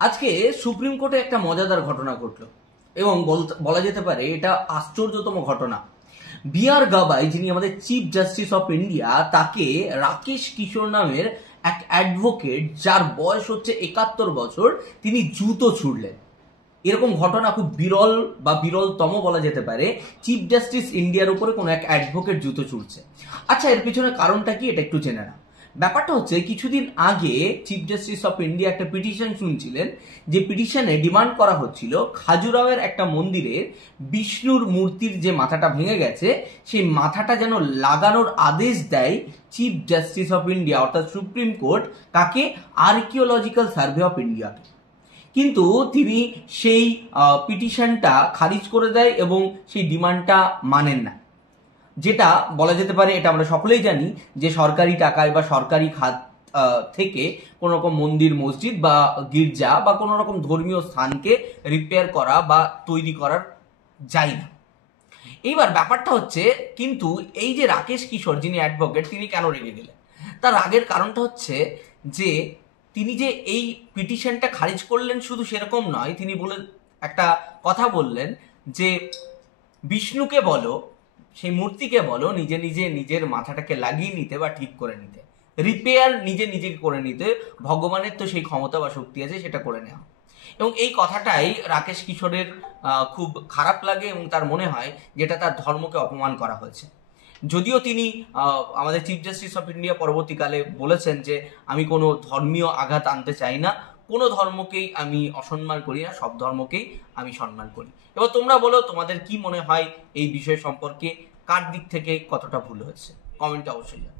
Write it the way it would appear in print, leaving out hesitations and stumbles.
আজকে সুপ্রিম কোর্টে একটা মজাদার ঘটনা ঘটলো এবং বলা যেতে পারে এটা আশ্চর্যতম ঘটনা। বি আর গাবাই, যিনি আমাদের চিফ জাস্টিস অফ ইন্ডিয়া, তাকে রাকেশ কিশোর নামের এক অ্যাডভোকেট, যার বয়স হচ্ছে 71 বছর, তিনি জুতো ছুড়লেন। এরকম ঘটনা খুব বিরল বা বিরলতম বলা যেতে পারে। চিফ জাস্টিস ইন্ডিয়ার উপরে কোনো এক অ্যাডভোকেট জুতো ছুড়ছে। আচ্ছা, এর পিছনে কারণটা কি এটা একটু জেনে না। ব্যাপারটা হচ্ছে, কিছুদিন আগে চিফ জাস্টিস অফ ইন্ডিয়া একটা পিটিশন শুনছিলেন, যে পিটিশনে ডিমান্ড করা হচ্ছিল খাজুরাওয়ের একটা মন্দিরে বিষ্ণুর মূর্তির যে মাথাটা ভেঙে গেছে সেই মাথাটা যেন লাগানোর আদেশ দেয় চিফ জাস্টিস অফ ইন্ডিয়া, অর্থাৎ সুপ্রিম কোর্ট। কাকে? আর্কিওলজিক্যাল সার্ভে অফ ইন্ডিয়াকে। কিন্তু তিনি সেই পিটিশনটা খারিজ করে দেয় এবং সেই ডিমান্ডটা মানেন না। যেটা বলা যেতে পারে, এটা আমরা সকলেই জানি যে সরকারি টাকায় বা সরকারি খাত থেকে কোনো রকম মন্দির, মসজিদ বা গির্জা বা কোনো রকম ধর্মীয় স্থানকে রিপেয়ার করা বা তৈরি করার যায় না। এইবার ব্যাপারটা হচ্ছে, কিন্তু এই যে রাকেশ কিশোর, যিনি অ্যাডভোকেট, তিনি কেন রেগে গেলেন? তার রাগের কারণটা হচ্ছে যে তিনি যে এই পিটিশনটা খারিজ করলেন শুধু সেরকম নয়, তিনি একটা কথা বললেন যে বিষ্ণুকে বলো, সেই মূর্তিকে বলো নিজে নিজে নিজের মাথাটাকে লাগিয়ে নিতে বা ঠিক করে নিতে, রিপেয়ার নিজে নিজেকে করে নিতে। ভগবানের তো সেই ক্ষমতা বা শক্তি আছে, সেটা করে নেওয়া। এবং এই কথাটাই রাকেশ কিশোরের খুব খারাপ লাগে এবং তার মনে হয় যেটা তার ধর্মকে অপমান করা হয়েছে। যদিও তিনি আমাদের চিফ জাস্টিস অফ ইন্ডিয়া পরবর্তীকালে বলেছেন যে আমি কোনো ধর্মীয় আঘাত আনতে চাই না, কোনো ধর্মকেই আমি অসম্মান করি না, সব ধর্মকেই আমি সম্মান করি। এবার তোমরা বলো, তোমাদের কি মনে হয় এই বিষয় সম্পর্কে? কার দিক থেকে কতটা ভুল হয়েছে? কমেন্টে অবশ্যই জানাও।